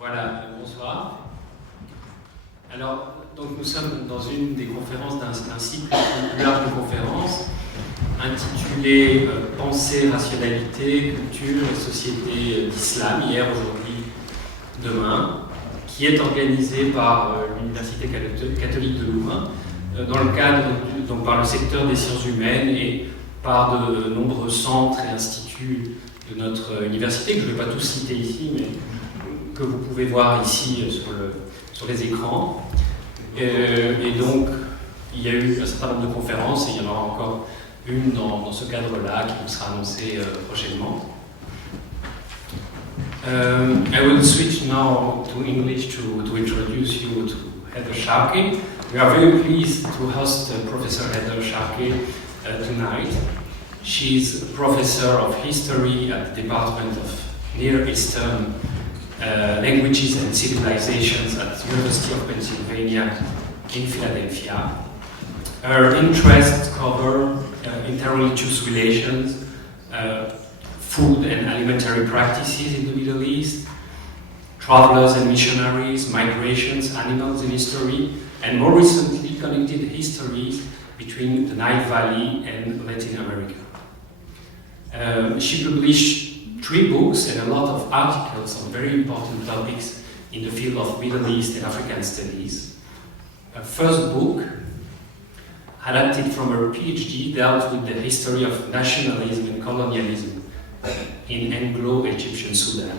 Voilà, bonsoir. Alors, donc nous sommes dans une des conférences d'un cycle plus large de conférences intitulé Pensée, rationalité, culture et société d'islam, hier, aujourd'hui, demain, qui est organisé par l'Université catholique de Louvain, dans le cadre, donc par le secteur des sciences humaines et par de nombreux centres et instituts de notre université, que je ne vais pas tous citer ici, mais que vous pouvez voir ici sur les écrans. Et donc, il y a eu un certain nombre de conférences et il y en aura encore une dans ce cadre-là qui vous sera annoncée prochainement. I will switch now to English to introduce you to Heather Sharkey. We are very pleased to host Professor Heather Sharkey tonight. She's a professor of history at the Department of Near Eastern Languages and Civilizations at the University of Pennsylvania in Philadelphia. Her interests cover interreligious relations, food and alimentary practices in the Middle East, travelers and missionaries, migrations, animals and history, and more recently connected histories between the Nile Valley and Latin America. She published 3 books and a lot of articles on very important topics in the field of Middle East and African studies. Her first book, adapted from her PhD, dealt with the history of nationalism and colonialism in Anglo-Egyptian Sudan.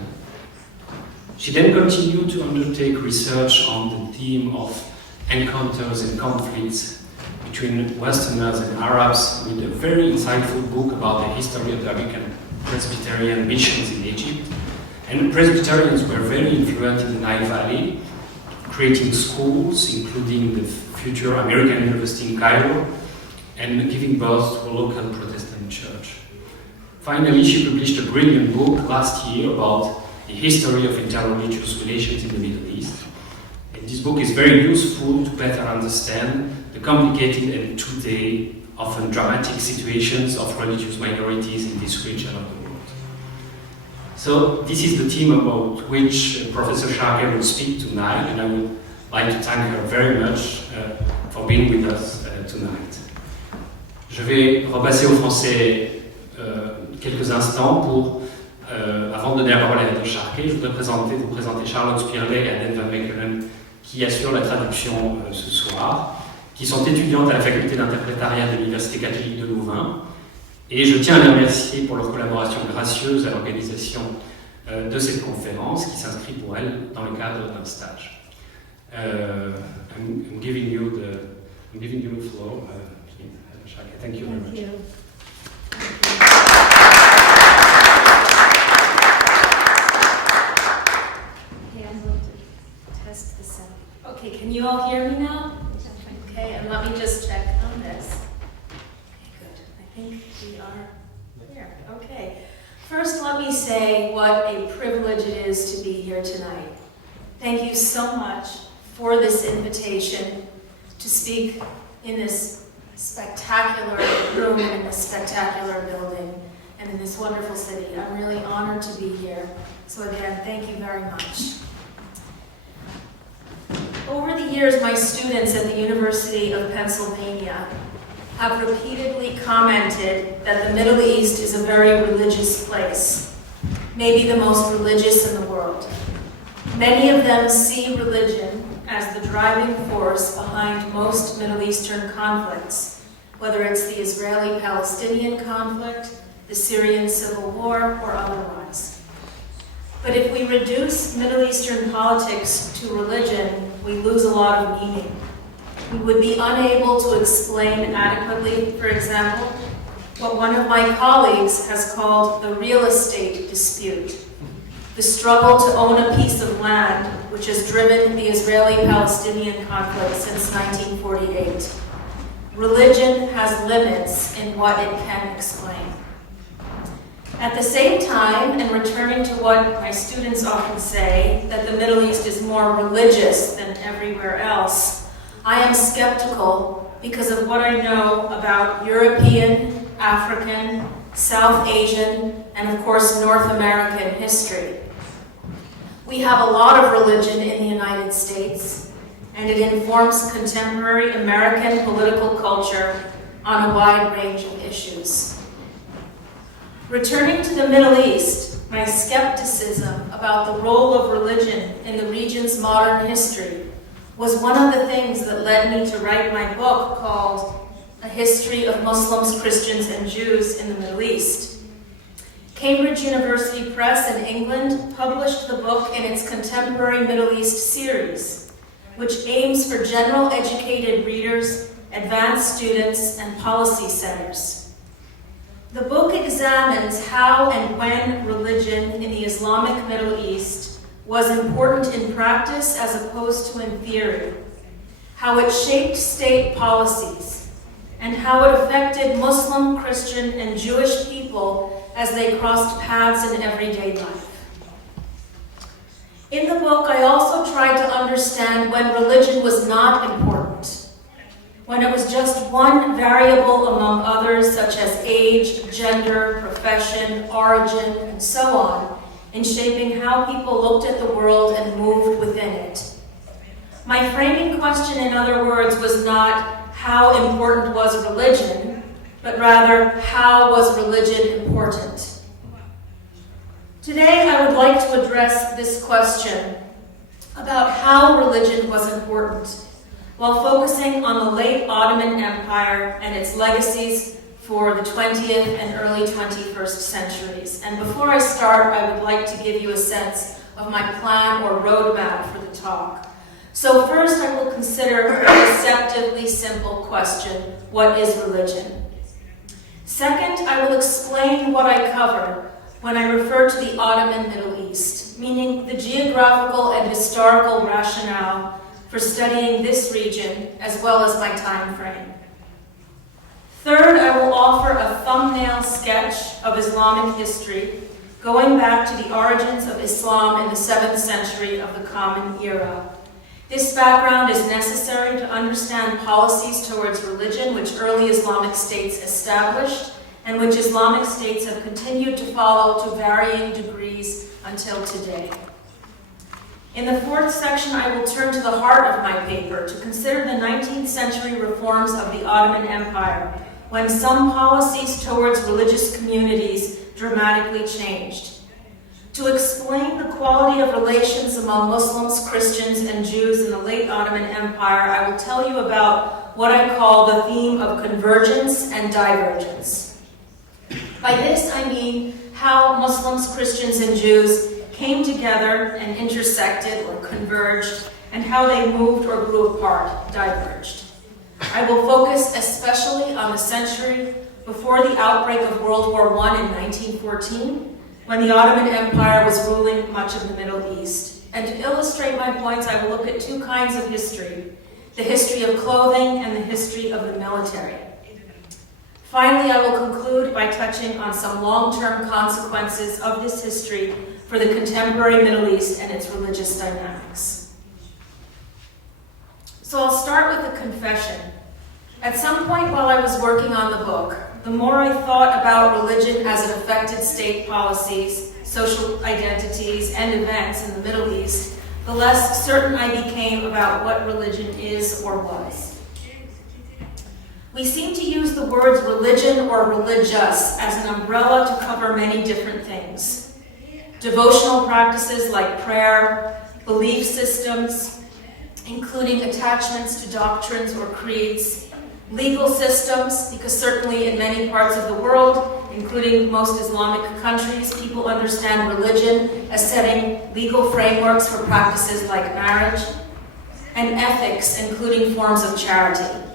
She then continued to undertake research on the theme of encounters and conflicts between Westerners and Arabs, with a very insightful book about the history of the African Presbyterian missions in Egypt. And Presbyterians were very influential in the Nile Valley, creating schools, including the future American University in Cairo, and giving birth to a local Protestant church. Finally, she published a brilliant book last year about the history of interreligious relations in the Middle East. And this book is very useful to better understand the complicated and today often dramatic situations of religious minorities in this region of the world. So this is the theme about which Professor Sharkey will speak tonight, and I would like to thank her very much for being with us tonight. Je vais repasser au français quelques instants pour, avant de donner la parole à Heather Sharkey, je voudrais vous présenter Charlotte Spirley et Aden Van Mechelen qui assurent la traduction ce soir, qui sont étudiantes à la faculté d'interprétariat de l'Université catholique de Louvain. Et je tiens à les remercier pour leur collaboration gracieuse à l'organisation de cette conférence qui s'inscrit pour elles dans le cadre d'un stage. I'm giving you the floor. Thank you very much. You. Okay, I'm going to test the sound. Okay, can you all hear me now? Okay, and let me just check on this. Okay, good. I think we are here. Okay. First, let me say what a privilege it is to be here tonight. Thank you so much for this invitation to speak in this spectacular room, in this spectacular building, and in this wonderful city. I'm really honored to be here. So again, thank you very much. Over the years, my students at the University of Pennsylvania have repeatedly commented that the Middle East is a very religious place, maybe the most religious in the world. Many of them see religion as the driving force behind most Middle Eastern conflicts, whether it's the Israeli-Palestinian conflict, the Syrian civil war, or otherwise. But if we reduce Middle Eastern politics to religion, we lose a lot of meaning. We would be unable to explain adequately, for example, what one of my colleagues has called the real estate dispute, the struggle to own a piece of land which has driven the Israeli-Palestinian conflict since 1948. Religion has limits in what it can explain. At the same time, and returning to what my students often say, that the Middle East is more religious than everywhere else, I am skeptical because of what I know about European, African, South Asian, and of course North American history. We have a lot of religion in the United States, and it informs contemporary American political culture on a wide range of issues. Returning to the Middle East, my skepticism about the role of religion in the region's modern history was one of the things that led me to write my book called A History of Muslims, Christians, and Jews in the Middle East. Cambridge University Press in England published the book in its Contemporary Middle East series, which aims for general educated readers, advanced students, and policy setters. The book examines how and when religion in the Islamic Middle East was important in practice as opposed to in theory, how it shaped state policies, and how it affected Muslim, Christian, and Jewish people as they crossed paths in everyday life. In the book, I also tried to understand when religion was not important, when it was just one variable among others such as age, gender, profession, origin, and so on, in shaping how people looked at the world and moved within it. My framing question, in other words, was not how important was religion, but rather, how was religion important? Today, I would like to address this question about how religion was important, while focusing on the late Ottoman Empire and its legacies for the 20th and early 21st centuries. And before I start, I would like to give you a sense of my plan or roadmap for the talk. So first, I will consider a deceptively simple question: what is religion? Second, I will explain what I cover when I refer to the Ottoman Middle East, meaning the geographical and historical rationale for studying this region, as well as my time frame. Third, I will offer a thumbnail sketch of Islamic history, going back to the origins of Islam in the 7th century of the Common Era. This background is necessary to understand policies towards religion which early Islamic states established and which Islamic states have continued to follow to varying degrees until today. In the fourth section, I will turn to the heart of my paper to consider the 19th century reforms of the Ottoman Empire, when some policies towards religious communities dramatically changed. To explain the quality of relations among Muslims, Christians, and Jews in the late Ottoman Empire, I will tell you about what I call the theme of convergence and divergence. By this, I mean how Muslims, Christians, and Jews came together and intersected or converged, and how they moved or grew apart, diverged. I will focus especially on the century before the outbreak of World War I in 1914, when the Ottoman Empire was ruling much of the Middle East. And to illustrate my points, I will look at two kinds of history: the history of clothing and the history of the military. Finally, I will conclude by touching on some long-term consequences of this history for the contemporary Middle East and its religious dynamics. So I'll start with a confession. At some point while I was working on the book, the more I thought about religion as it affected state policies, social identities, and events in the Middle East, the less certain I became about what religion is or was. We seem to use the words religion or religious as an umbrella to cover many different things. Devotional practices like prayer, belief systems, including attachments to doctrines or creeds, legal systems, because certainly in many parts of the world, including most Islamic countries, people understand religion as setting legal frameworks for practices like marriage, and ethics, including forms of charity.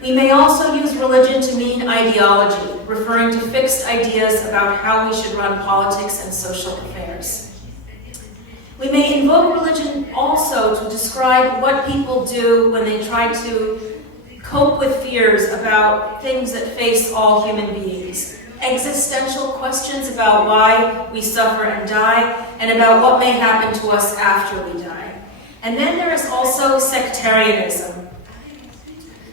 We may also use religion to mean ideology, referring to fixed ideas about how we should run politics and social affairs. We may invoke religion also to describe what people do when they try to cope with fears about things that face all human beings, existential questions about why we suffer and die, and about what may happen to us after we die. And then there is also sectarianism.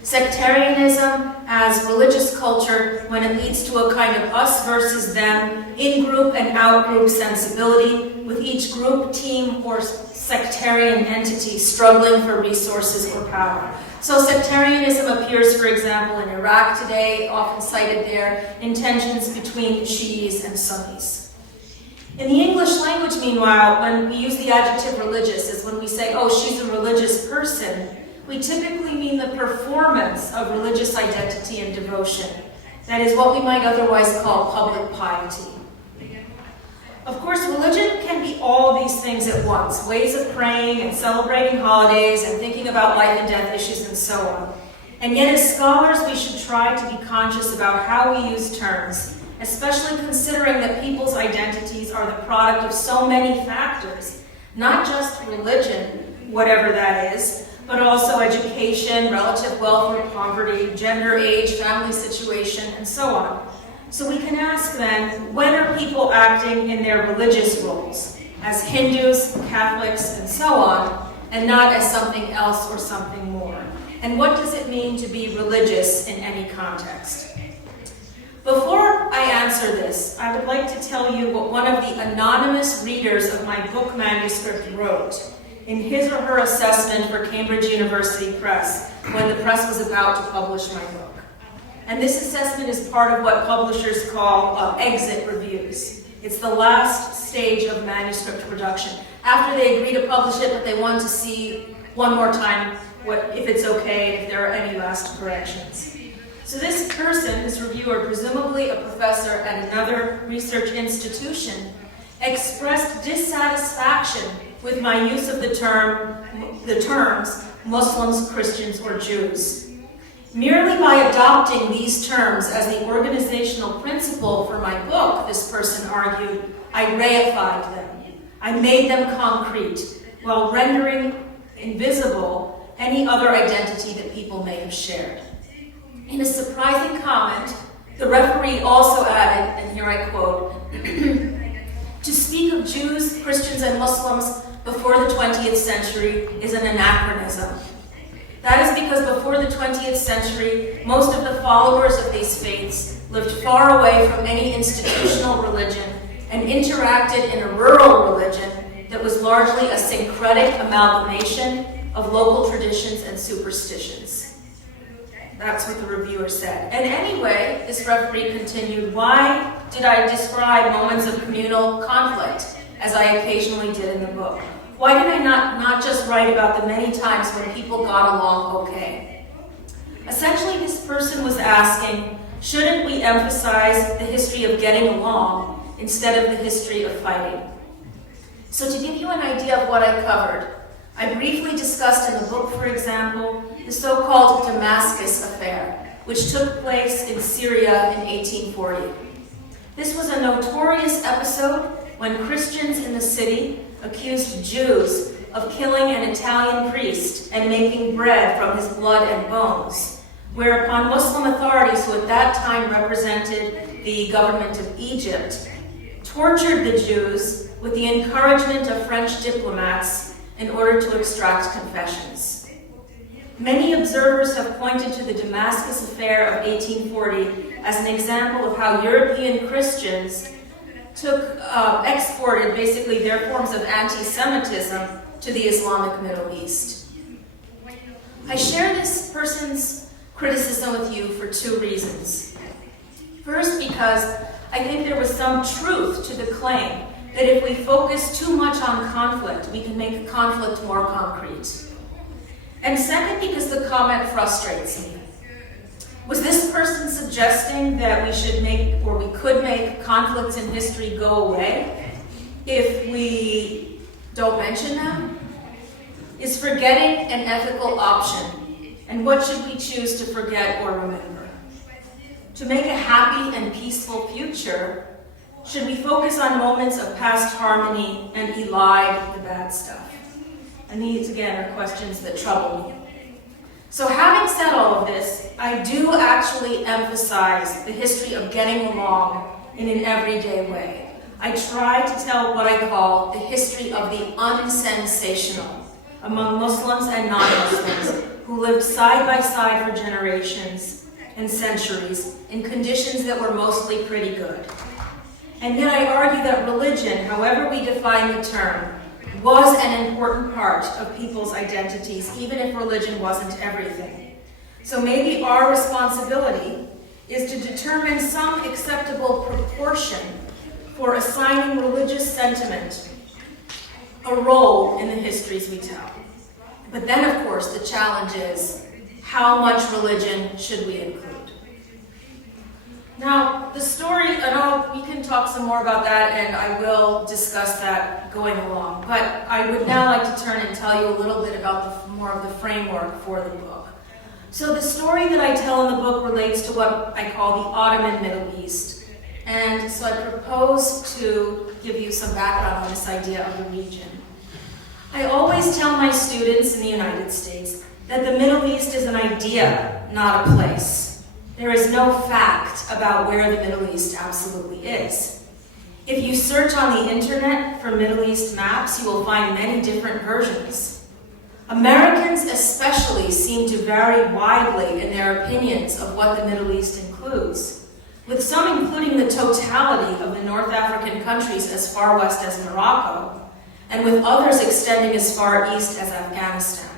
sectarianism as religious culture when it leads to a kind of us versus them, in-group and out-group sensibility, with each group, team, or sectarian entity struggling for resources or power. So sectarianism appears, for example, in Iraq today, often cited there, in tensions between Shi'is and Sunnis. In the English language, meanwhile, when we use the adjective religious, is when we say, oh, she's a religious person, we typically mean the performance of religious identity and devotion. That is what we might otherwise call public piety. Of course, religion can be all these things at once, ways of praying and celebrating holidays and thinking about life and death issues and so on. And yet as scholars, we should try to be conscious about how we use terms, especially considering that people's identities are the product of so many factors, not just religion, whatever that is, but also education, relative wealth or poverty, gender, age, family situation, and so on. So we can ask then, when are people acting in their religious roles, as Hindus, Catholics, and so on, and not as something else or something more? And what does it mean to be religious in any context? Before I answer this, I would like to tell you what one of the anonymous readers of my book manuscript wrote in his or her assessment for Cambridge University Press when the press was about to publish my book. And this assessment is part of what publishers call exit reviews. It's the last stage of manuscript production. After they agree to publish it, but they want to see one more time if it's okay, if there are any last corrections. So this person, this reviewer, presumably a professor at another research institution, expressed dissatisfaction with my use of the terms Muslims, Christians, or Jews. Merely by adopting these terms as the organizational principle for my book, this person argued, I reified them. I made them concrete, while rendering invisible any other identity that people may have shared. In a surprising comment, the referee also added, and here I quote, to speak of Jews, Christians, and Muslims before the 20th century is an anachronism. That is because before the 20th century, most of the followers of these faiths lived far away from any institutional religion and interacted in a rural religion that was largely a syncretic amalgamation of local traditions and superstitions. That's what the reviewer said. And anyway, this referee continued, why did I describe moments of communal conflict, as I occasionally did in the book? Why did I not just write about the many times when people got along okay? Essentially, this person was asking, shouldn't we emphasize the history of getting along instead of the history of fighting? So to give you an idea of what I covered, I briefly discussed in the book, for example, the so-called Damascus affair, which took place in Syria in 1840. This was a notorious episode when Christians in the city accused Jews of killing an Italian priest and making bread from his blood and bones, whereupon Muslim authorities, who at that time represented the government of Egypt, tortured the Jews with the encouragement of French diplomats in order to extract confessions. Many observers have pointed to the Damascus affair of 1840 as an example of how European Christians exported basically their forms of anti-Semitism to the Islamic Middle East. I share this person's criticism with you for two reasons. First, because I think there was some truth to the claim that if we focus too much on conflict, we can make conflict more concrete. And second, because the comment frustrates me. Was this person suggesting that we should make, or we could make, conflicts in history go away if we don't mention them? Is forgetting an ethical option? And what should we choose to forget or remember? To make a happy and peaceful future, should we focus on moments of past harmony and elide the bad stuff? And these, again, are questions that trouble me. So having said all of this, I do actually emphasize the history of getting along in an everyday way. I try to tell what I call the history of the unsensational among Muslims and non-Muslims, who lived side by side for generations and centuries in conditions that were mostly pretty good. And yet I argue that religion, however we define the term, was an important part of people's identities, even if religion wasn't everything. So maybe our responsibility is to determine some acceptable proportion for assigning religious sentiment a role in the histories we tell. But then, of course, the challenge is, how much religion should we include? Now, the story, we can talk some more about that, and I will discuss that going along. But I would now like to turn and tell you a little bit about more of the framework for the book. So the story that I tell in the book relates to what I call the Ottoman Middle East. And so I propose to give you some background on this idea of the region. I always tell my students in the United States that the Middle East is an idea, not a place. There is no fact about where the Middle East absolutely is. If you search on the internet for Middle East maps, you will find many different versions. Americans especially seem to vary widely in their opinions of what the Middle East includes, with some including the totality of the North African countries as far west as Morocco, and with others extending as far east as Afghanistan.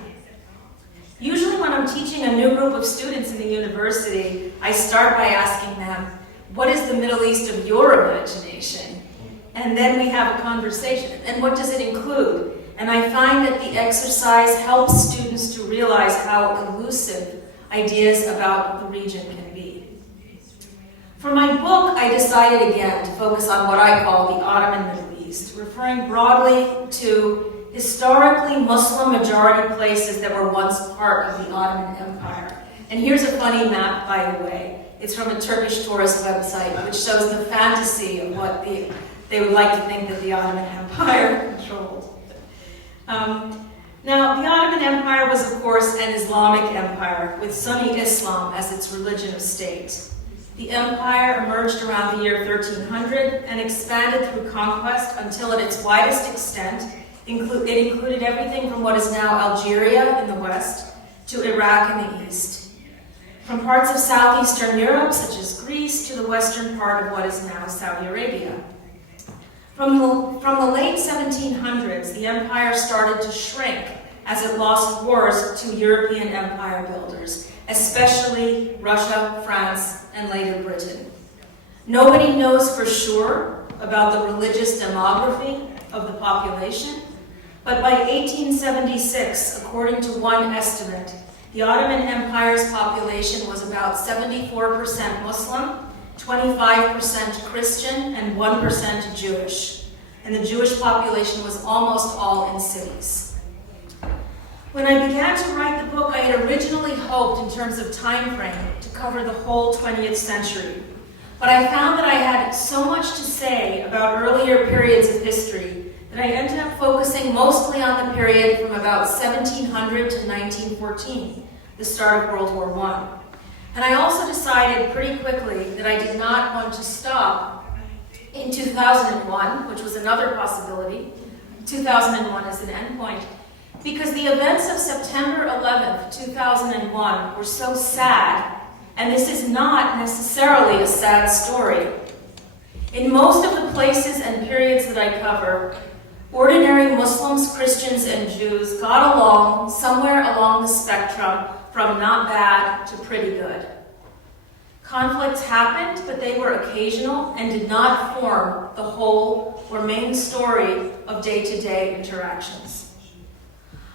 Usually when I'm teaching a new group of students in the university, I start by asking them, what is the Middle East of your imagination? And then we have a conversation. And what does it include? And I find that the exercise helps students to realize how elusive ideas about the region can be. For my book, I decided again to focus on what I call the Ottoman Middle East, referring broadly to historically Muslim-majority places that were once part of the Ottoman Empire. And here's a funny map, by the way. It's from a Turkish tourist website, which shows the fantasy of what they would like to think that the Ottoman Empire controlled. Now, the Ottoman Empire was, of course, an Islamic empire, with Sunni Islam as its religion of state. The empire emerged around the year 1300 and expanded through conquest until at its widest extent, it included everything from what is now Algeria in the west to Iraq in the east. From parts of southeastern Europe, such as Greece, to the western part of what is now Saudi Arabia. From the late 1700s, the empire started to shrink as it lost wars to European empire builders, especially Russia, France, and later Britain. Nobody knows for sure about the religious demography of the population, but by 1876, according to one estimate, the Ottoman Empire's population was about 74% Muslim, 25% Christian, and 1% Jewish. And the Jewish population was almost all in cities. When I began to write the book, I had originally hoped in terms of time frame to cover the whole 20th century. But I found that I had so much to say about earlier periods of history that I ended up focusing mostly on the period from about 1700 to 1914, the start of World War I. And I also decided pretty quickly that I did not want to stop in 2001, which was another possibility, 2001 as an endpoint, because the events of September 11th, 2001 were so sad, and this is not necessarily a sad story. In most of the places and periods that I cover, ordinary Muslims, Christians, and Jews got along somewhere along the spectrum from not bad to pretty good. Conflicts happened, but they were occasional and did not form the whole or main story of day-to-day interactions.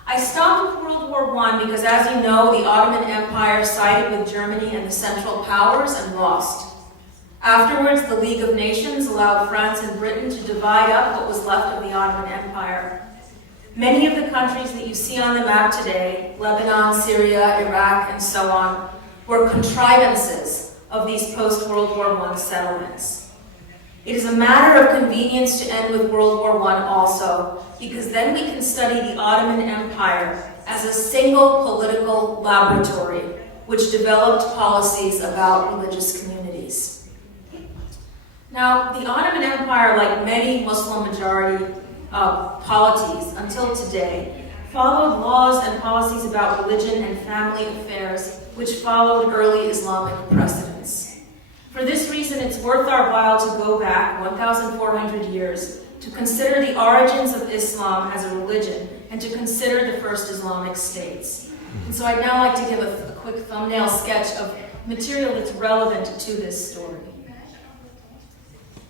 I stopped with World War I because, as you know, the Ottoman Empire sided with Germany and the Central Powers and lost. Afterwards, the League of Nations allowed France and Britain to divide up what was left of the Ottoman Empire. Many of the countries that you see on the map today, Lebanon, Syria, Iraq, and so on, were contrivances of these post-World War I settlements. It is a matter of convenience to end with World War I also, because then we can study the Ottoman Empire as a single political laboratory which developed policies about religious communities. Now, the Ottoman Empire, like many Muslim-majority polities until today, followed laws and policies about religion and family affairs, which followed early Islamic precedents. For this reason, it's worth our while to go back 1,400 years to consider the origins of Islam as a religion and to consider the first Islamic states. And so I'd now like to give a quick thumbnail sketch of material that's relevant to this story.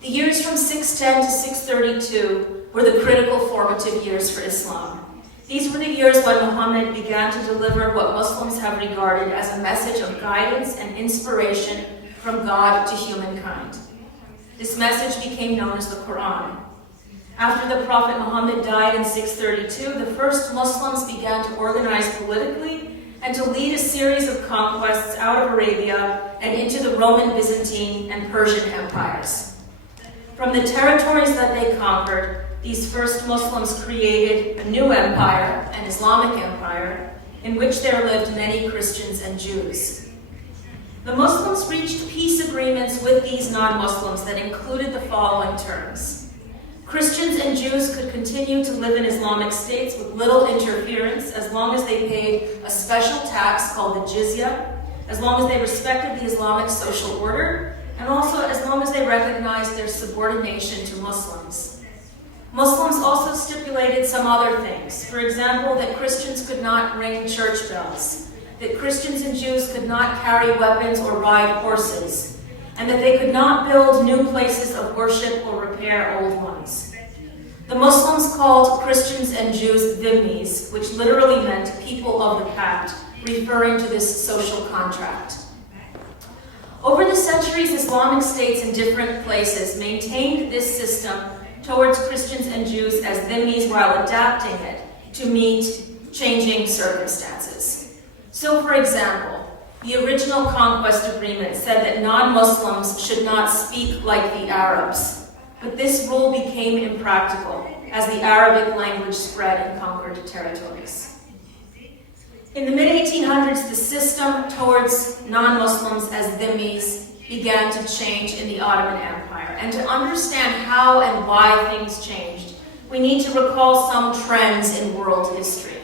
The years from 610 to 632 were the critical formative years for Islam. These were the years when Muhammad began to deliver what Muslims have regarded as a message of guidance and inspiration from God to humankind. This message became known as the Quran. After the Prophet Muhammad died in 632, the first Muslims began to organize politically and to lead a series of conquests out of Arabia and into the Roman, Byzantine, and Persian empires. From the territories that they conquered, these first Muslims created a new empire, an Islamic empire, in which there lived many Christians and Jews. The Muslims reached peace agreements with these non-Muslims that included the following terms. Christians and Jews could continue to live in Islamic states with little interference as long as they paid a special tax called the jizya, as long as they respected the Islamic social order, and also as long as they recognized their subordination to Muslims. Muslims also stipulated some other things. For example, that Christians could not ring church bells, that Christians and Jews could not carry weapons or ride horses, and that they could not build new places of worship or repair old ones. The Muslims called Christians and Jews dhimmis, which literally meant people of the pact, referring to this social contract. Over the centuries, Islamic states in different places maintained this system towards Christians and Jews as dhimmis while adapting it to meet changing circumstances. So, for example, the original conquest agreement said that non-Muslims should not speak like the Arabs, but this rule became impractical as the Arabic language spread in conquered territories. In the mid-1800s, the system towards non-Muslims as dhimmis began to change in the Ottoman Empire. And to understand how and why things changed, we need to recall some trends in world history.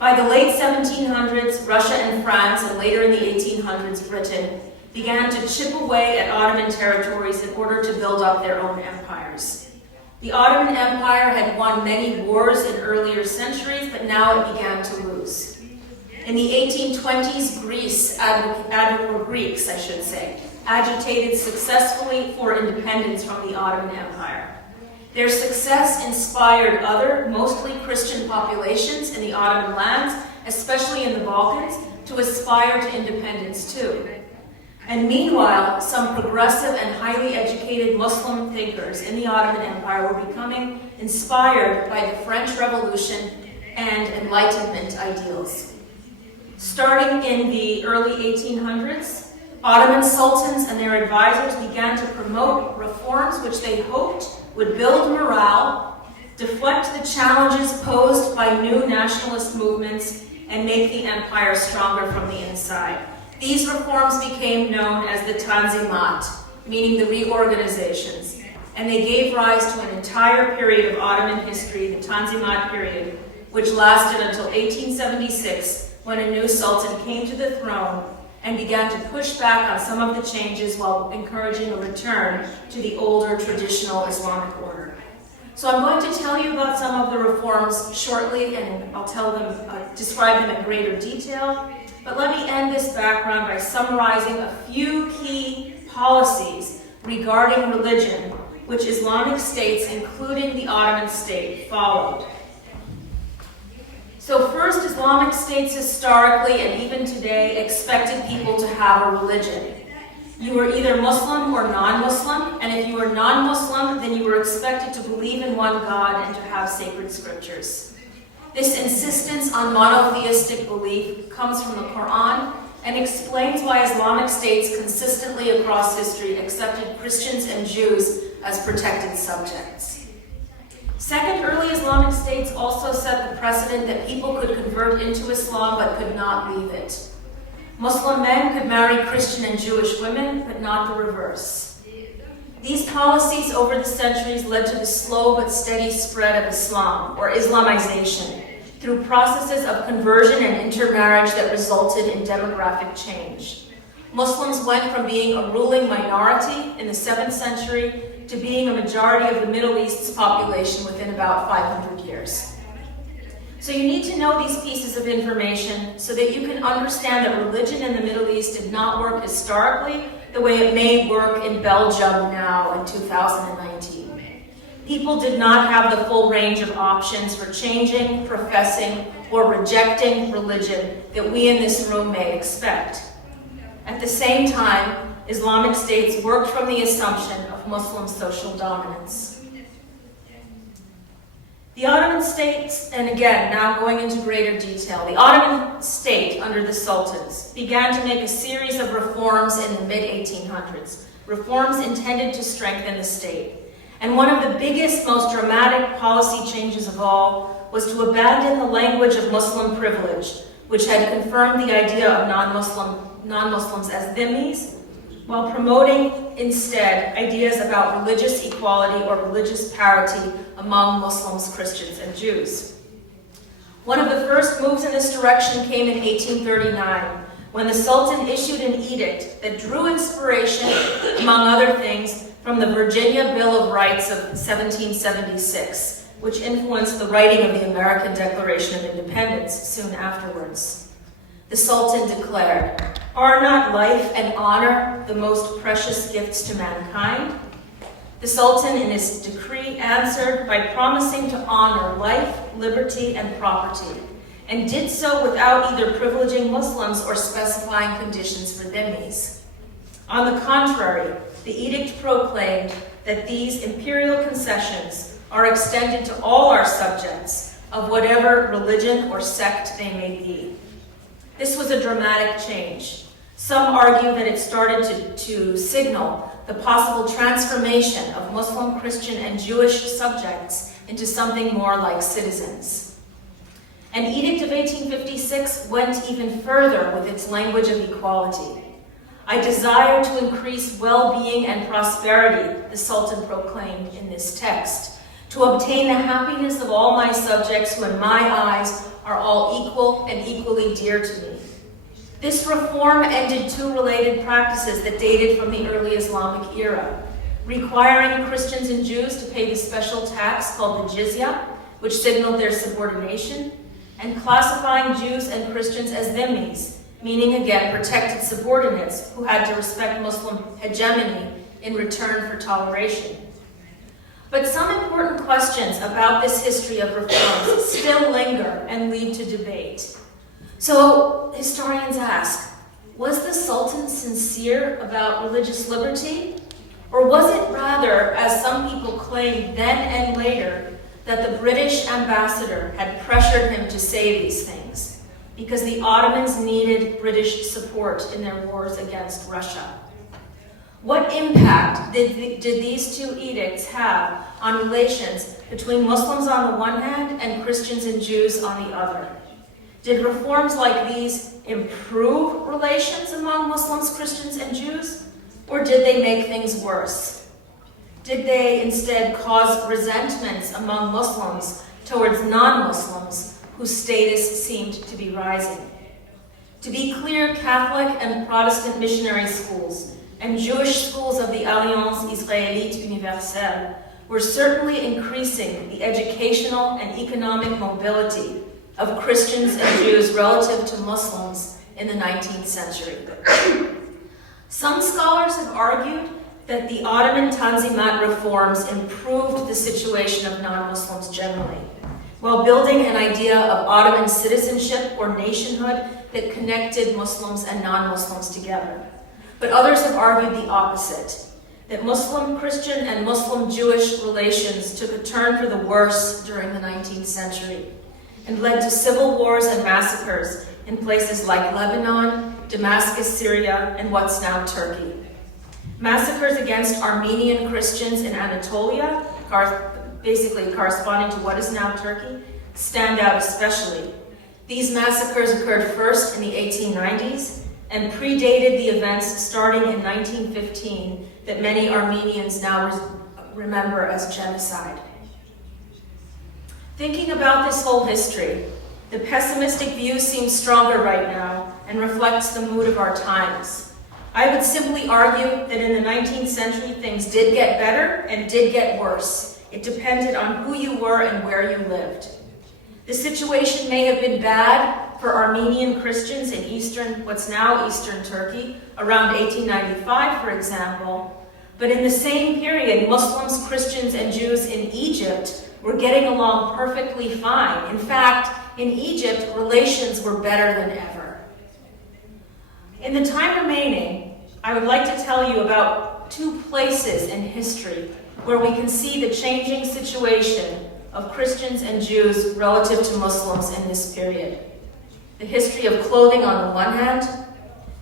By the late 1700s, Russia and France, and later in the 1800s, Britain, began to chip away at Ottoman territories in order to build up their own empires. The Ottoman Empire had won many wars in earlier centuries, but now it began to lose. In the 1820s, Greeks, agitated successfully for independence from the Ottoman Empire. Their success inspired other, mostly Christian populations in the Ottoman lands, especially in the Balkans, to aspire to independence too. And meanwhile, some progressive and highly educated Muslim thinkers in the Ottoman Empire were becoming inspired by the French Revolution and Enlightenment ideals. Starting in the early 1800s, Ottoman sultans and their advisors began to promote reforms which they hoped would build morale, deflect the challenges posed by new nationalist movements, and make the empire stronger from the inside. These reforms became known as the Tanzimat, meaning the reorganizations, and they gave rise to an entire period of Ottoman history, the Tanzimat period, which lasted until 1876, when a new sultan came to the throne and began to push back on some of the changes while encouraging a return to the older traditional Islamic order. So I'm going to tell you about some of the reforms shortly, and I'll describe them in greater detail. But let me end this background by summarizing a few key policies regarding religion, which Islamic states, including the Ottoman state, followed. So first, Islamic states historically and even today expected people to have a religion. You were either Muslim or non-Muslim, and if you were non-Muslim, then you were expected to believe in one God and to have sacred scriptures. This insistence on monotheistic belief comes from the Quran and explains why Islamic states consistently across history accepted Christians and Jews as protected subjects. Second, early Islamic states also set the precedent that people could convert into Islam but could not leave it. Muslim men could marry Christian and Jewish women, but not the reverse. These policies over the centuries led to the slow but steady spread of Islam, or Islamization, through processes of conversion and intermarriage that resulted in demographic change. Muslims went from being a ruling minority in the 7th century to being a majority of the Middle East's population within about 500 years. So you need to know these pieces of information so that you can understand that religion in the Middle East did not work historically the way it may work in Belgium now in 2019. People did not have the full range of options for changing, professing, or rejecting religion that we in this room may expect. At the same time, Islamic states worked from the assumption of Muslim social dominance. The Ottoman states, and again, now going into greater detail, the Ottoman state under the sultans began to make a series of reforms in the mid-1800s, reforms intended to strengthen the state. And one of the biggest, most dramatic policy changes of all was to abandon the language of Muslim privilege, which had confirmed the idea of non-Muslims as dhimmis, while promoting instead ideas about religious equality or religious parity among Muslims, Christians, and Jews. One of the first moves in this direction came in 1839, when the Sultan issued an edict that drew inspiration, among other things, from the Virginia Bill of Rights of 1776, which influenced the writing of the American Declaration of Independence soon afterwards. The Sultan declared, "Are not life and honor the most precious gifts to mankind?" The Sultan in his decree answered by promising to honor life, liberty, and property, and did so without either privileging Muslims or specifying conditions for dhimmis. On the contrary, the edict proclaimed that these imperial concessions are extended to all our subjects of whatever religion or sect they may be. This was a dramatic change. Some argue that it started to signal the possible transformation of Muslim, Christian, and Jewish subjects into something more like citizens. An edict of 1856 went even further with its language of equality. "I desire to increase well-being and prosperity," the Sultan proclaimed in this text, "to obtain the happiness of all my subjects who in my eyes are all equal and equally dear to me." This reform ended two related practices that dated from the early Islamic era, requiring Christians and Jews to pay the special tax called the jizya, which signaled their subordination, and classifying Jews and Christians as dhimmis, meaning again protected subordinates who had to respect Muslim hegemony in return for toleration. But some important questions about this history of reforms still linger and lead to debate. So historians ask, was the Sultan sincere about religious liberty? Or was it rather, as some people claimed then and later, that the British ambassador had pressured him to say these things because the Ottomans needed British support in their wars against Russia? What impact did these two edicts have on relations between Muslims on the one hand and Christians and Jews on the other? Did reforms like these improve relations among Muslims, Christians, and Jews? Or did they make things worse? Did they instead cause resentments among Muslims towards non-Muslims whose status seemed to be rising? To be clear, Catholic and Protestant missionary schools and Jewish schools of the Alliance Israélite Universelle were certainly increasing the educational and economic mobility of Christians and Jews relative to Muslims in the 19th century. Some scholars have argued that the Ottoman Tanzimat reforms improved the situation of non-Muslims generally, while building an idea of Ottoman citizenship or nationhood that connected Muslims and non-Muslims together. But others have argued the opposite, that Muslim-Christian and Muslim-Jewish relations took a turn for the worse during the 19th century and led to civil wars and massacres in places like Lebanon, Damascus, Syria, and what's now Turkey. Massacres against Armenian Christians in Anatolia, basically corresponding to what is now Turkey, stand out especially. These massacres occurred first in the 1890s and predated the events starting in 1915 that many Armenians now remember as genocide. Thinking about this whole history, The pessimistic view seems stronger right now and reflects the mood of our times. I would simply argue that in the 19th century, things did get better and did get worse. It depended on who you were and where you lived. The situation may have been bad for Armenian Christians in what's now Eastern Turkey, around 1895, for example. But in the same period, Muslims, Christians, and Jews in Egypt were getting along perfectly fine. In fact, in Egypt, relations were better than ever. In the time remaining, I would like to tell you about two places in history where we can see the changing situation of Christians and Jews relative to Muslims in this period. The history of clothing on the one hand,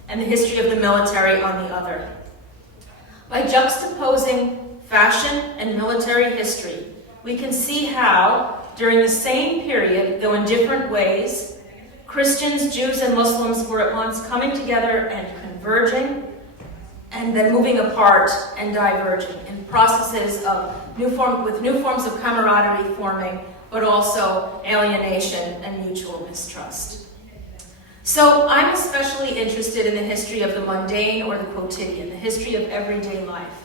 and the history of the military on the other. By juxtaposing fashion and military history, we can see how, during the same period, though in different ways, Christians, Jews, and Muslims were at once coming together and converging, and then moving apart and diverging in processes of new forms of camaraderie forming, but also alienation and mutual mistrust. So I'm especially interested in the history of the mundane or the quotidian, the history of everyday life.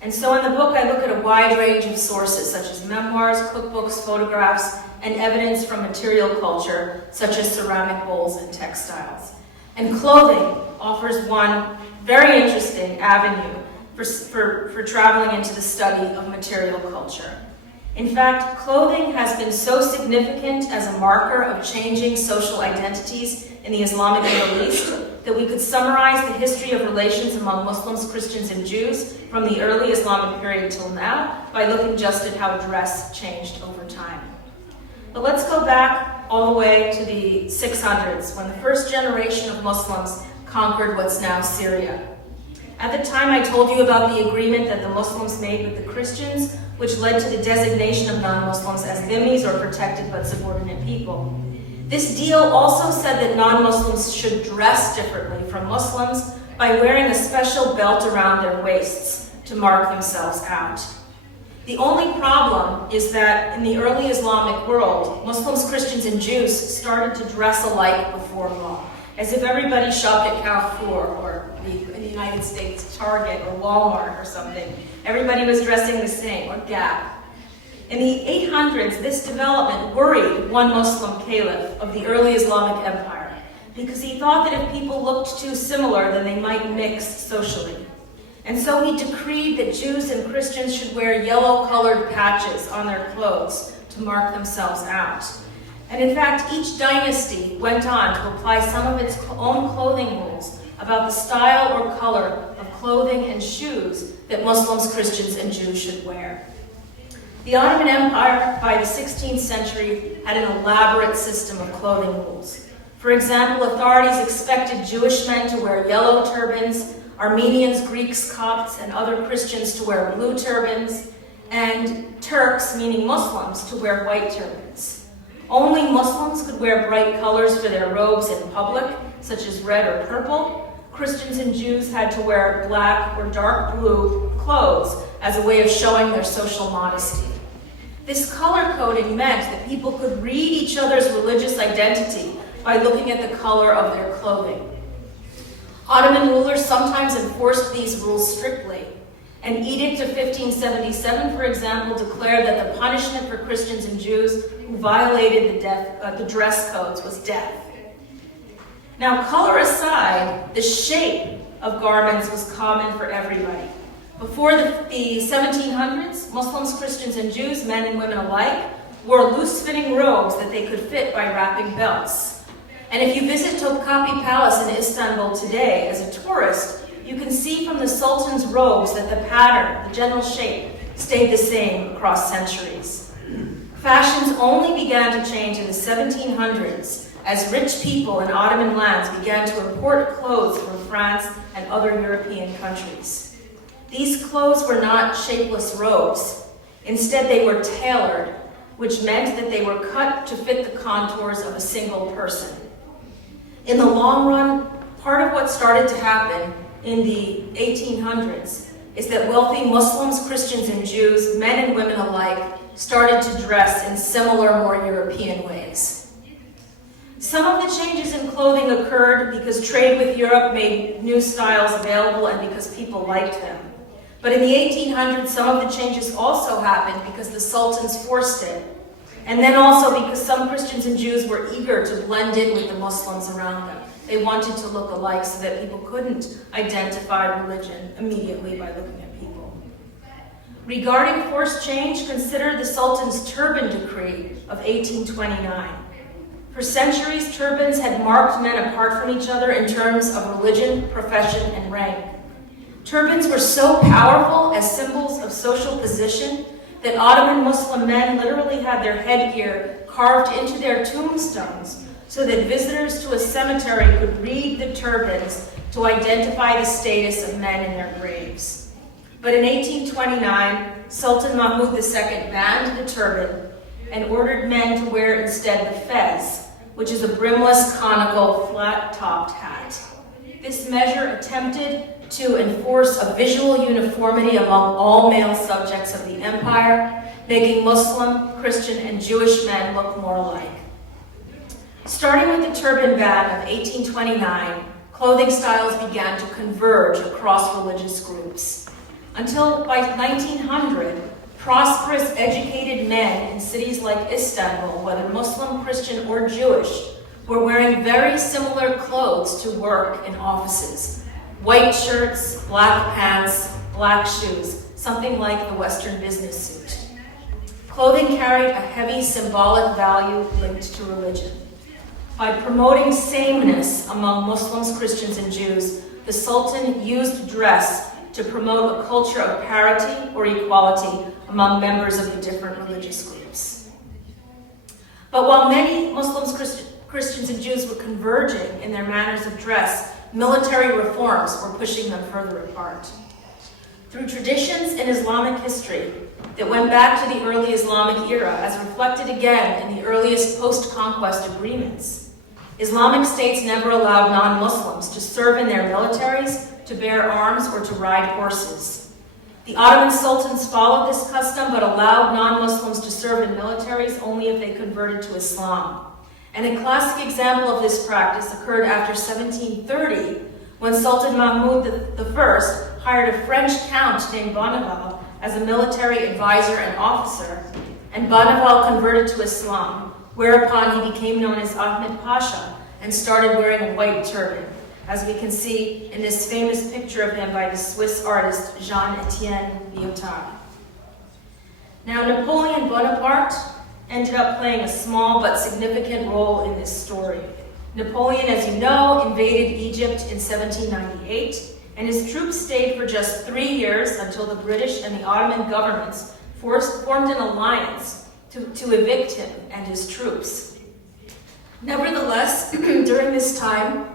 And so in the book, I look at a wide range of sources, such as memoirs, cookbooks, photographs, and evidence from material culture, such as ceramic bowls and textiles. And clothing offers one very interesting avenue for traveling into the study of material culture. In fact, clothing has been so significant as a marker of changing social identities in the Islamic Middle East that we could summarize the history of relations among Muslims, Christians, and Jews from the early Islamic period till now by looking just at how dress changed over time. But let's go back all the way to the 600s, when the first generation of Muslims conquered what's now Syria. At the time, I told you about the agreement that the Muslims made with the Christians, which led to the designation of non-Muslims as dhimmis, or protected but subordinate people. This deal also said that non-Muslims should dress differently from Muslims by wearing a special belt around their waists to mark themselves out. The only problem is that in the early Islamic world, Muslims, Christians, and Jews started to dress alike before long, as if everybody shopped at Carrefour or in the United States, Target or Walmart or something. Everybody was dressing the same, or Gap. In the 800s, this development worried one Muslim caliph of the early Islamic empire because he thought that if people looked too similar, then they might mix socially. And so he decreed that Jews and Christians should wear yellow-colored patches on their clothes to mark themselves out. And in fact, each dynasty went on to apply some of its own clothing rules about the style or color of clothing and shoes that Muslims, Christians, and Jews should wear. The Ottoman Empire, by the 16th century, had an elaborate system of clothing rules. For example, authorities expected Jewish men to wear yellow turbans, Armenians, Greeks, Copts, and other Christians to wear blue turbans, and Turks, meaning Muslims, to wear white turbans. Only Muslims could wear bright colors for their robes in public, such as red or purple. Christians and Jews had to wear black or dark blue clothes as a way of showing their social modesty. This color coding meant that people could read each other's religious identity by looking at the color of their clothing. Ottoman rulers sometimes enforced these rules strictly. An edict of 1577, for example, declared that the punishment for Christians and Jews who violated the dress codes was death. Now, color aside, the shape of garments was common for everybody. Before the 1700s, Muslims, Christians, and Jews, men and women alike, wore loose-fitting robes that they could fit by wrapping belts. And if you visit Topkapi Palace in Istanbul today as a tourist, you can see from the Sultan's robes that the pattern, the general shape, stayed the same across centuries. Fashions only began to change in the 1700s as rich people in Ottoman lands began to import clothes from France and other European countries. These clothes were not shapeless robes. Instead, they were tailored, which meant that they were cut to fit the contours of a single person. In the long run, part of what started to happen in the 1800s is that wealthy Muslims, Christians, and Jews, men and women alike, started to dress in similar, more European ways. Some of the changes in clothing occurred because trade with Europe made new styles available and because people liked them. But in the 1800s, some of the changes also happened because the sultans forced it. And then also because some Christians and Jews were eager to blend in with the Muslims around them. They wanted to look alike so that people couldn't identify religion immediately by looking at people. Regarding forced change, consider the Sultan's turban decree of 1829. For centuries, turbans had marked men apart from each other in terms of religion, profession, and rank. Turbans were so powerful as symbols of social position that Ottoman Muslim men literally had their headgear carved into their tombstones so that visitors to a cemetery could read the turbans to identify the status of men in their graves. But in 1829, Sultan Mahmud II banned the turban and ordered men to wear instead the fez, which is a brimless, conical, flat-topped hat. This measure attempted to enforce a visual uniformity among all male subjects of the empire, making Muslim, Christian, and Jewish men look more alike. Starting with the turban ban of 1829, clothing styles began to converge across religious groups. Until by 1900, prosperous, educated men in cities like Istanbul, whether Muslim, Christian, or Jewish, were wearing very similar clothes to work in offices. White shirts, black pants, black shoes, something like the Western business suit. Clothing carried a heavy symbolic value linked to religion. By promoting sameness among Muslims, Christians, and Jews, the Sultan used dress to promote a culture of parity or equality among members of the different religious groups. But while many Muslims, Christians, and Jews were converging in their manners of dress, military reforms were pushing them further apart. Through traditions in Islamic history that went back to the early Islamic era, as reflected again in the earliest post-conquest agreements, Islamic states never allowed non-Muslims to serve in their militaries, to bear arms, or to ride horses. The Ottoman sultans followed this custom but allowed non-Muslims to serve in militaries only if they converted to Islam. And a classic example of this practice occurred after 1730, when Sultan Mahmud I hired a French count named Bonneval as a military advisor and officer, and Bonneval converted to Islam, whereupon he became known as Ahmed Pasha and started wearing a white turban, as we can see in this famous picture of him by the Swiss artist Jean-Etienne Lyotard. Now, Napoleon Bonaparte ended up playing a small but significant role in this story. Napoleon, as you know, invaded Egypt in 1798, and his troops stayed for just 3 years until the British and the Ottoman governments formed an alliance to evict him and his troops. Nevertheless, during this time,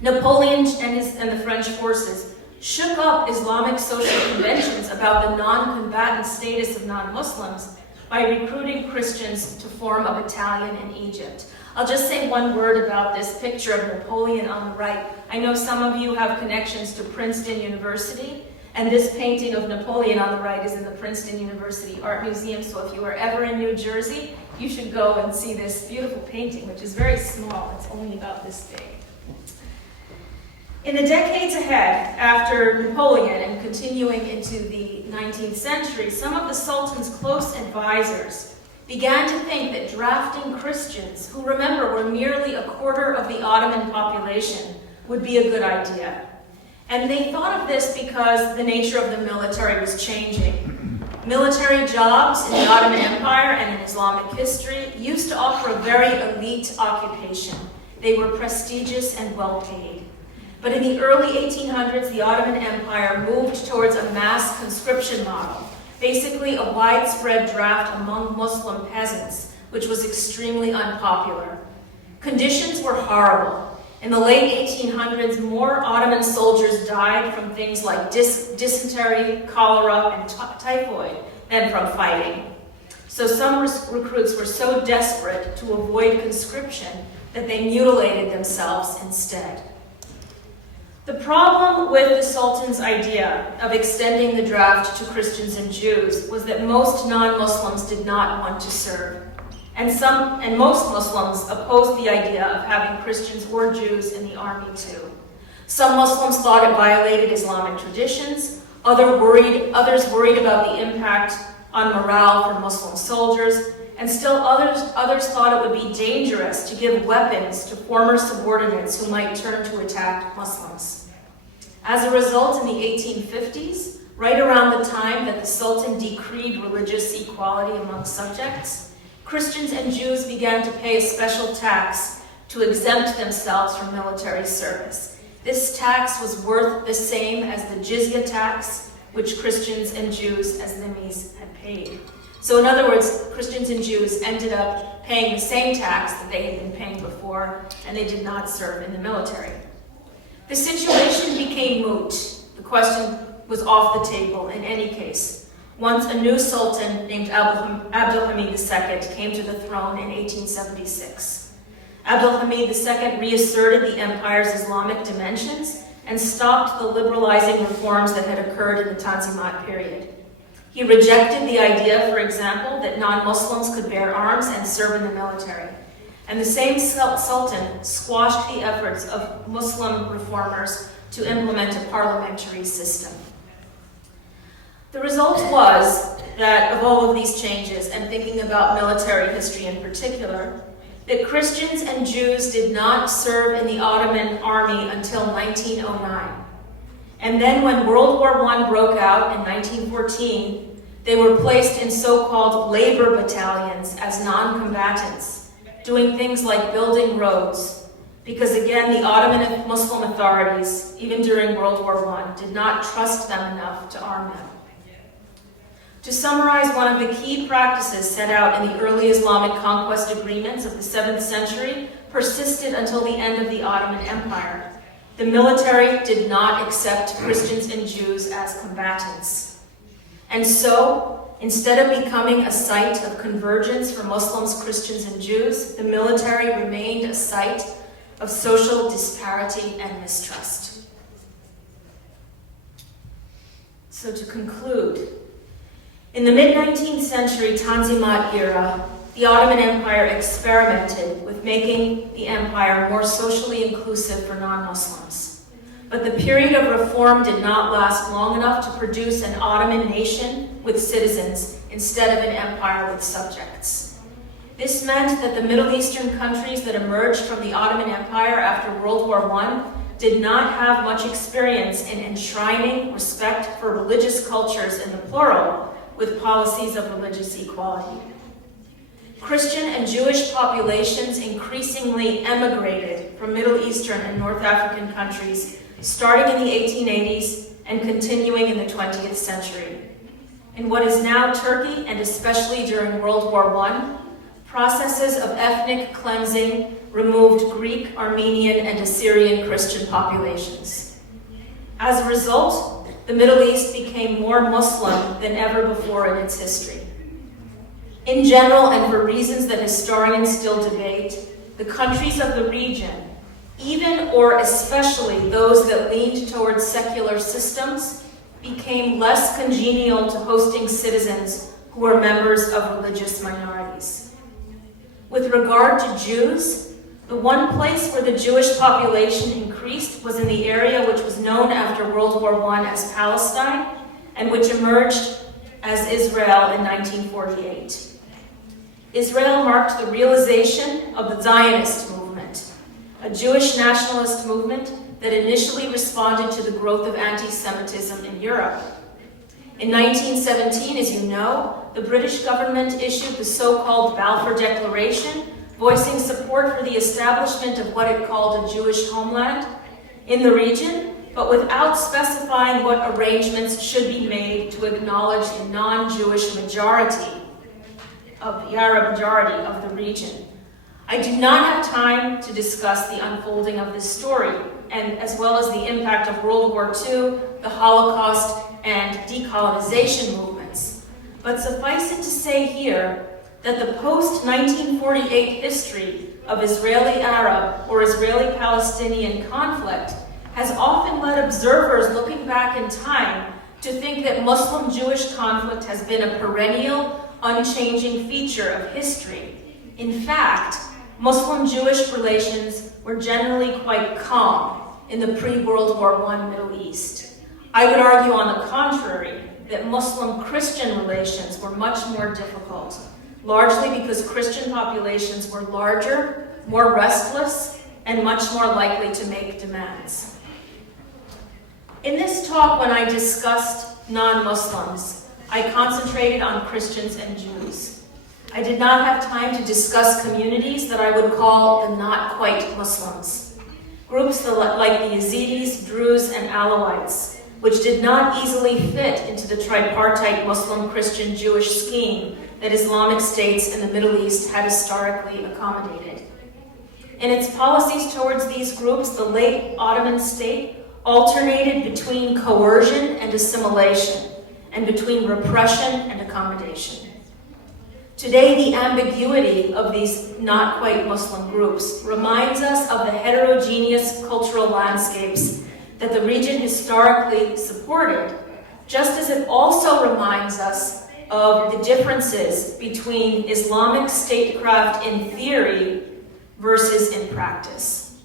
Napoleon and the French forces shook up Islamic social conventions about the non-combatant status of non-Muslims by recruiting Christians to form a battalion in Egypt. I'll just say one word about this picture of Napoleon on the right. I know some of you have connections to Princeton University, and this painting of Napoleon on the right is in the Princeton University Art Museum, so if you are ever in New Jersey, you should go and see this beautiful painting, which is very small. It's only about this big. In the decades ahead, after Napoleon and continuing into the 19th century, some of the Sultan's close advisors began to think that drafting Christians, who remember were merely a quarter of the Ottoman population, would be a good idea. And they thought of this because the nature of the military was changing. Military jobs in the Ottoman Empire and in Islamic history used to offer a very elite occupation. They were prestigious and well paid. But in the early 1800s, the Ottoman Empire moved towards a mass conscription model, basically a widespread draft among Muslim peasants, which was extremely unpopular. Conditions were horrible. In the late 1800s, more Ottoman soldiers died from things like dysentery, cholera, and typhoid than from fighting. So some recruits were so desperate to avoid conscription that they mutilated themselves instead. The problem with the Sultan's idea of extending the draft to Christians and Jews was that most non-Muslims did not want to serve. and most Muslims opposed the idea of having Christians or Jews in the army too. Some Muslims thought it violated Islamic traditions, others worried about the impact on morale for Muslim soldiers, and still others thought it would be dangerous to give weapons to former subordinates who might turn to attack Muslims. As a result, in the 1850s, right around the time that the Sultan decreed religious equality among subjects, Christians and Jews began to pay a special tax to exempt themselves from military service. This tax was worth the same as the jizya tax, which Christians and Jews as dhimmis had paid. So in other words, Christians and Jews ended up paying the same tax that they had been paying before, and they did not serve in the military. The situation became moot. The question was off the table in any case. Once a new sultan named Abdul Hamid II came to the throne in 1876. Abdul Hamid II reasserted the empire's Islamic dimensions and stopped the liberalizing reforms that had occurred in the Tanzimat period. He rejected the idea, for example, that non-Muslims could bear arms and serve in the military. And the same sultan squashed the efforts of Muslim reformers to implement a parliamentary system. The result was that of all of these changes, and thinking about military history in particular, that Christians and Jews did not serve in the Ottoman army until 1909. And then when World War I broke out in 1914, they were placed in so-called labor battalions as non-combatants, doing things like building roads, because again, the Ottoman Muslim authorities, even during World War I, did not trust them enough to arm them. To summarize, one of the key practices set out in the early Islamic conquest agreements of the 7th century persisted until the end of the Ottoman Empire. The military did not accept Christians and Jews as combatants. And so, instead of becoming a site of convergence for Muslims, Christians, and Jews, the military remained a site of social disparity and mistrust. So to conclude, in the mid-19th century Tanzimat era, the Ottoman Empire experimented with making the empire more socially inclusive for non-Muslims. But the period of reform did not last long enough to produce an Ottoman nation with citizens instead of an empire with subjects. This meant that the Middle Eastern countries that emerged from the Ottoman Empire after World War I did not have much experience in enshrining respect for religious cultures in the plural with policies of religious equality. Christian and Jewish populations increasingly emigrated from Middle Eastern and North African countries starting in the 1880s and continuing in the 20th century. In what is now Turkey, and especially during World War I, processes of ethnic cleansing removed Greek, Armenian, and Assyrian Christian populations. As a result, the Middle East became more Muslim than ever before in its history. In general, and for reasons that historians still debate, the countries of the region, even or especially those that leaned towards secular systems, became less congenial to hosting citizens who were members of religious minorities. With regard to Jews, the one place where the Jewish population increased was in the area which was known after World War I as Palestine, and which emerged as Israel in 1948. Israel marked the realization of the Zionist movement, a Jewish nationalist movement that initially responded to the growth of anti-Semitism in Europe. In 1917, as you know, the British government issued the so-called Balfour Declaration, voicing support for the establishment of what it called a Jewish homeland in the region, but without specifying what arrangements should be made to acknowledge the non-Jewish majority of the Arab majority of the region. I do not have time to discuss the unfolding of this story, and as well as the impact of World War II, the Holocaust, and decolonization movements. But suffice it to say here that the post-1948 history of Israeli-Arab or Israeli-Palestinian conflict has often led observers looking back in time to think that Muslim-Jewish conflict has been a perennial, unchanging feature of history, In fact, Muslim-Jewish relations were generally quite calm in the pre-World War I Middle East. I would argue, on the contrary, that Muslim-Christian relations were much more difficult, largely because Christian populations were larger, more restless, and much more likely to make demands. In this talk, when I discussed non-Muslims, I concentrated on Christians and Jews. I did not have time to discuss communities that I would call the not-quite Muslims, groups like the Yazidis, Druze, and Alawites, which did not easily fit into the tripartite Muslim-Christian-Jewish scheme that Islamic states in the Middle East had historically accommodated. In its policies towards these groups, the late Ottoman state alternated between coercion and assimilation, and between repression and accommodation. Today, the ambiguity of these not-quite Muslim groups reminds us of the heterogeneous cultural landscapes that the region historically supported, just as it also reminds us of the differences between Islamic statecraft in theory versus in practice.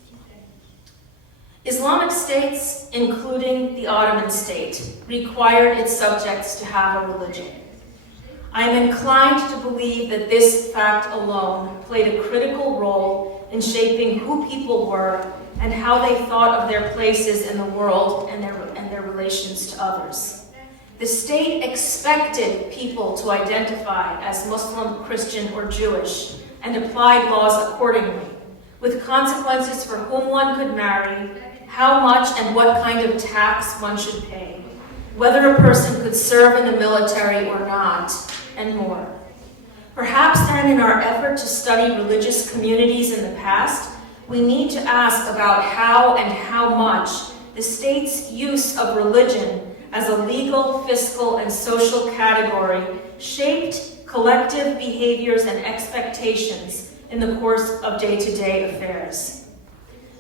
Islamic states, including the Ottoman state, required its subjects to have a religion. I am inclined to believe that this fact alone played a critical role in shaping who people were and how they thought of their places in the world and their relations to others. The state expected people to identify as Muslim, Christian, or Jewish and applied laws accordingly, with consequences for whom one could marry, how much and what kind of tax one should pay, whether a person could serve in the military or not, and more. Perhaps then, in our effort to study religious communities in the past, we need to ask about how and how much the state's use of religion as a legal, fiscal, and social category shaped collective behaviors and expectations in the course of day-to-day affairs.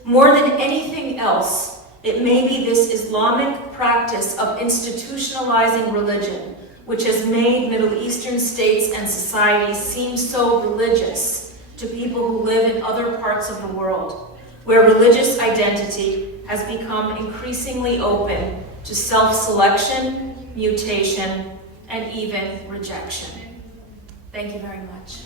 More than anything else, it may be this Islamic practice of institutionalizing religion which has made Middle Eastern states and societies seem so religious to people who live in other parts of the world, where religious identity has become increasingly open to self-selection, mutation, and even rejection. Thank you very much.